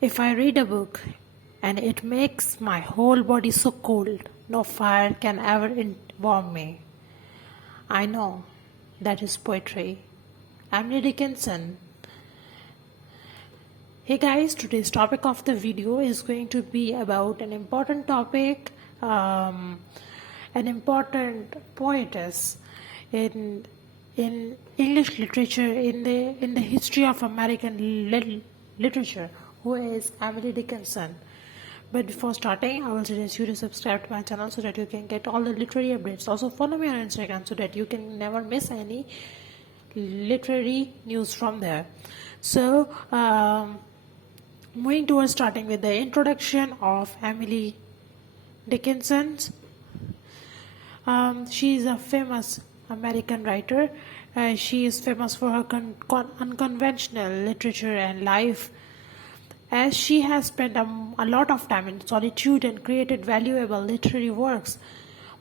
If I read a book and it makes my whole body so cold, no fire can ever warm me. I know that is poetry. Emily Dickinson. Hey guys, today's topic of the video is going to be about an important topic, an important poetess in English literature, in the history of American literature, who is Emily Dickinson. But before starting, I will suggest you to subscribe to my channel so that you can get all the literary updates. Also follow me on Instagram so that you can never miss any literary news from there. So moving towards starting with the introduction of Emily Dickinson. She is a famous American writer. She is famous for her unconventional literature and life, as she has spent a lot of time in solitude and created valuable literary works,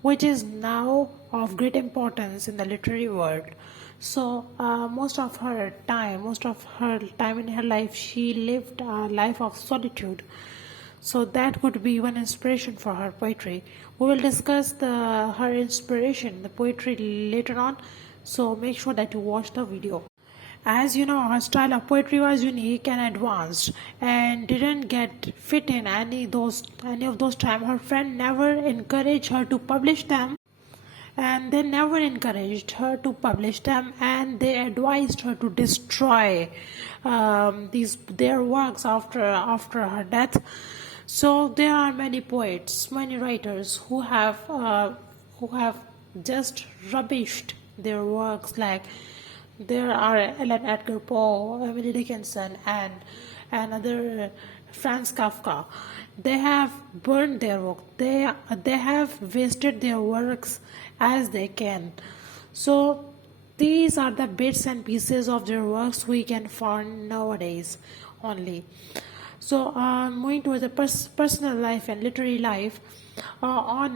which is now of great importance in the literary world. So most of her time in her life, she lived a life of solitude. So that could be one inspiration for her poetry. We will discuss her inspiration, the poetry, later on. So make sure that you watch the video. As you know, her style of poetry was unique and advanced and didn't get fit in any of those time. Her friend never encouraged her to publish them, and they never encouraged her to publish them, and they advised her to destroy their works after her death. So there are many poets, many writers who have just rubbished their works. Like there are Ellen Edgar Poe, Emily Dickinson, and other Franz Kafka. They have burned their work. They have wasted their works as they can. So these are the bits and pieces of their works we can find nowadays only. So moving towards the personal life and literary life, on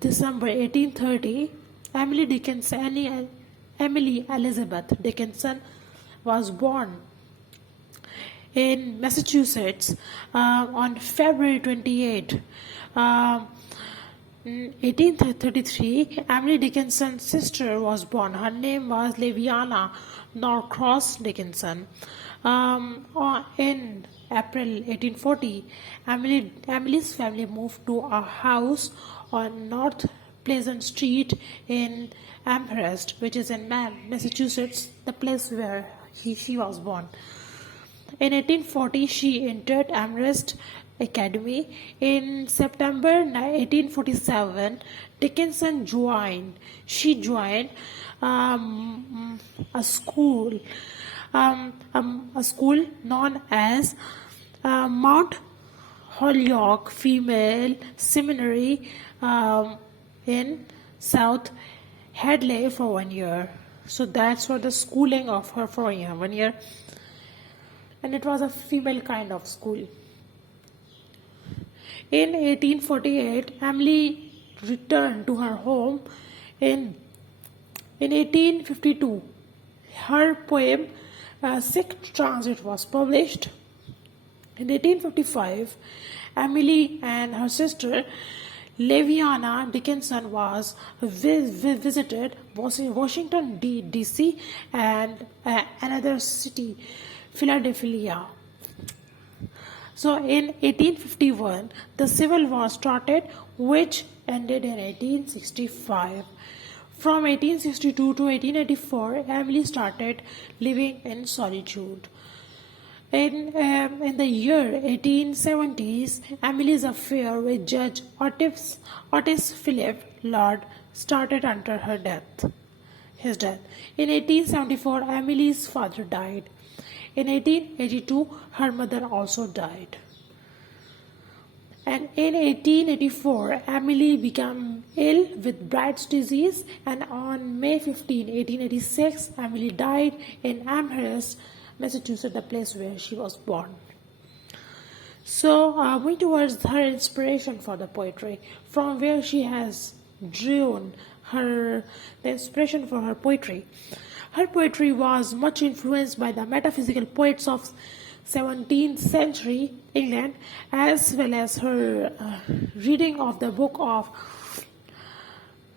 December 1830, Emily Elizabeth Dickinson was born in Massachusetts on February 28. 1833, Emily Dickinson's sister was born. Her name was Leviana Norcross Dickinson. In April 1840, Emily's family moved to a house on North Pleasant Street in Amherst, which is in Massachusetts, the place where she was born. In 1840, she entered Amherst Academy. In September 1847, Dickinson joined a school known as Mount Holyoke Female Seminary in South Hadley for 1 year. So that's for the schooling of her for 1 year. And it was a female kind of school. In 1848, Emily returned to her home. In 1852, her poem Sick Transit was published. In 1855, Emily and her sister Leviana Dickinson was visited Washington D.C. and another city, Philadelphia. So in 1851, the Civil War started, which ended in 1865. From 1862 to 1884, Emily started living in solitude. In the year 1870s, Emily's affair with Judge Otis Philip Lord started after his death. In 1874, Emily's father died. In 1882, her mother also died. And in 1884, Emily became ill with Bright's disease, and on May 15, 1886, Emily died in Amherst, Massachusetts, the place where she was born. So moving towards her inspiration for the poetry, from where she has drawn the inspiration for her poetry. Her poetry was much influenced by the metaphysical poets of 17th century England, as well as her reading of the book of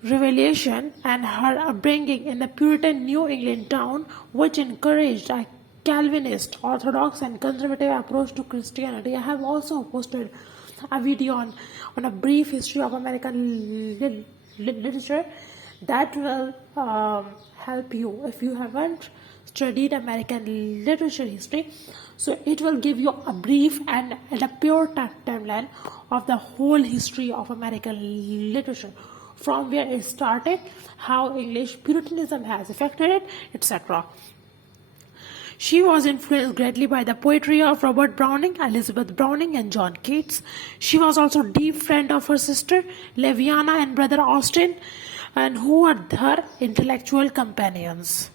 Revelation and her upbringing in the Puritan New England town, which encouraged a Calvinist, Orthodox, and conservative approach to Christianity. I have also posted a video on a brief history of American literature that will help you if you haven't studied American literature history. So it will give you a brief and a pure timeline of the whole history of American literature, from where it started, how English Puritanism has affected it, etc. She was influenced greatly by the poetry of Robert Browning, Elizabeth Browning, and John Keats. She was also a deep friend of her sister, Leviana, and brother Austin, and who were her intellectual companions.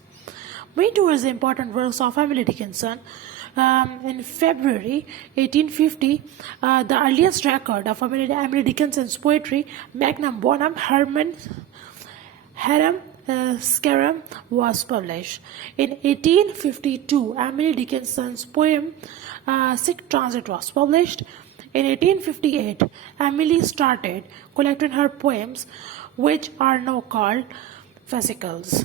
Moving towards the important works of Emily Dickinson, in February 1850, the earliest record of Emily Dickinson's poetry, Magnum Bonum Harum Scarum, was published. In 1852, Emily Dickinson's poem Sick Transit was published. In 1858, Emily started collecting her poems, which are now called fascicles.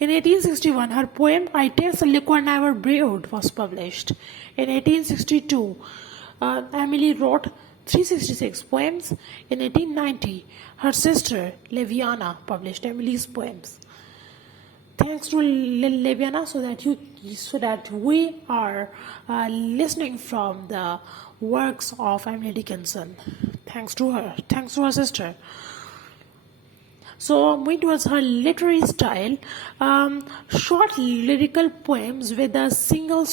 In 1861, her poem I Taste a Liquor Never Brewed was published. In 1862, Emily wrote 366 poems. In 1890, her sister Leviana published Emily's poems. Thanks to Leviana, so that we are listening from the works of Emily Dickinson. Thanks to her sister. So, moving towards her literary style, short lyrical poems with a single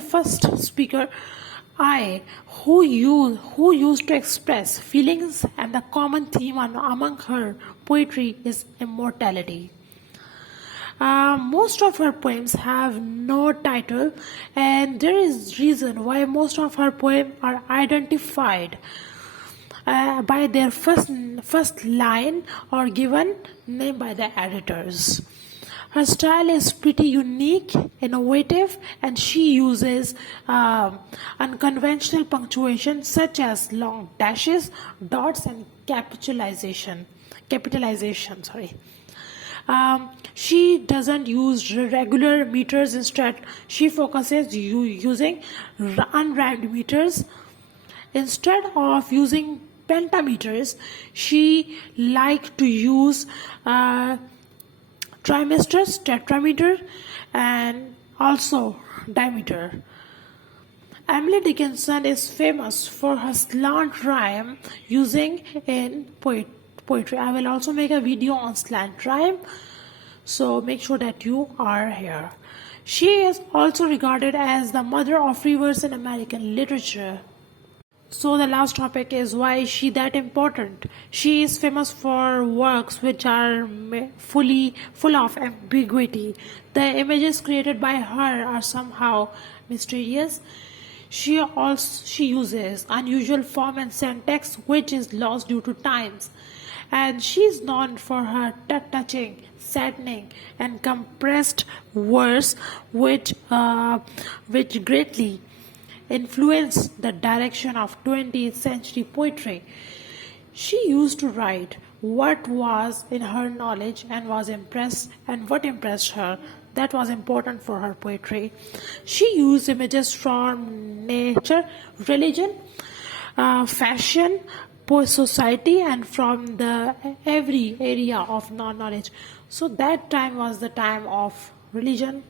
first speaker, I, who used to express feelings, and the common theme among her poetry is immortality. Most of her poems have no title, and there is reason why most of her poems are identified by their first line or given name by the editors. Her style is pretty unique, innovative, and she uses unconventional punctuation such as long dashes, dots, and capitalization. She doesn't use regular meters. Instead, she focuses using unrhymed meters. Instead of using pentameters, she liked to use trimesters, tetrameter, and also diameter. Emily Dickinson is famous for her slant rhyme using in poetry. I will also make a video on slant rhyme, so make sure that you are here. She is also regarded as the mother of free verse in American literature. So the last topic is, why is she that important? She is famous for works which are full of ambiguity. The images created by her are somehow mysterious. She uses unusual form and syntax which is lost due to times. And she is known for her touching, saddening, and compressed verse which greatly influenced the direction of 20th century poetry. She used to write what was in her knowledge and what impressed her. That was important for her poetry. She used images from nature, religion, fashion, society, and from the every area of knowledge. So that time was the time of religion.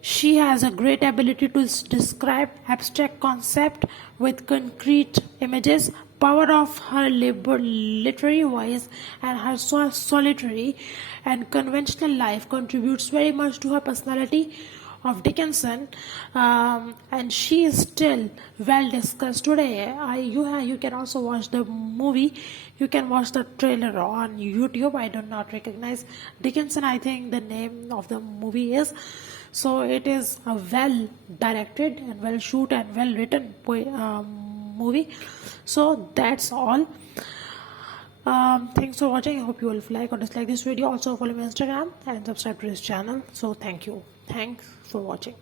She has a great ability to describe abstract concept with concrete images. Power of her literary voice and her solitary and conventional life contributes very much to her personality of Dickinson, and she is still well discussed today. You can also watch the movie. You can watch the trailer on YouTube. I do not recognize Dickinson. I think the name of the movie is. So it is a well directed and well shoot and well written movie. So that's all. Thanks for watching. I hope you will like or dislike this video. Also follow me on Instagram and subscribe to this channel. So thank you. Thanks for watching.